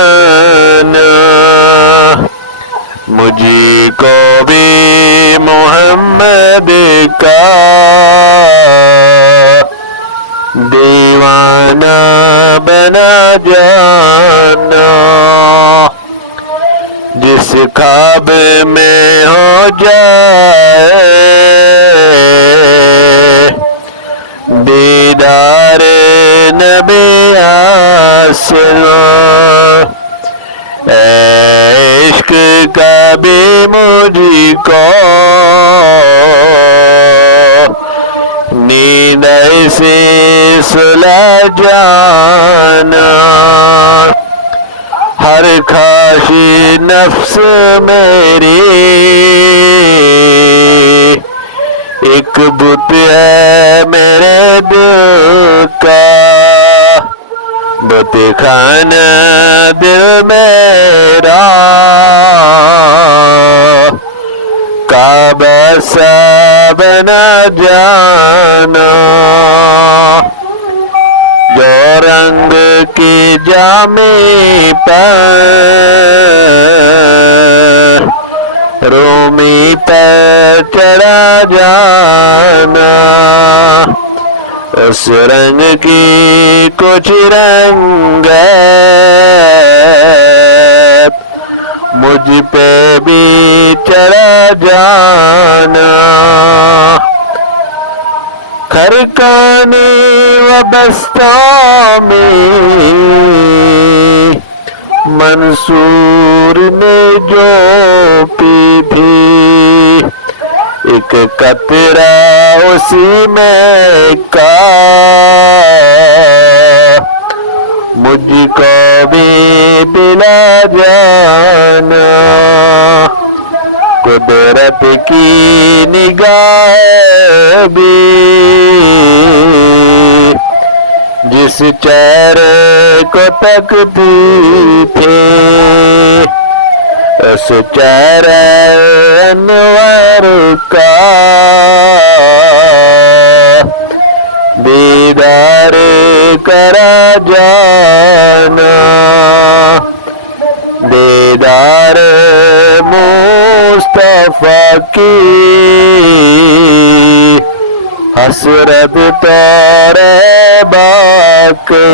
जाना, मुझको भी मोहम्मद का दीवाना बना जाना। जिस ख्वाब में हो जाए दीदार नबी आसमां, इश्क का भी मुझको नींद से सुला जाना। हर ख्वाहिश नफ्स मेरी एक बुत है मेरे दिल का, बुत खाना दिल मेरा काबा सा बना जाना। जो रंग की जामे पर रूमी पर चढ़ा जाना, उस रंग की कुछ रंगत मुझ पे भी चढ़ा जाना। खरकाने व बस्तों में मंसूर ने जो पी थी, एक कतरा उसी में का मुझको भी पिला जाना। कुदरत की निगाह भी जिस चेहरे को तकती थी, उस चेहरे अनवर का दीदार करा जाना। दीदार मुस्तफा की हसरत तारे बाकी।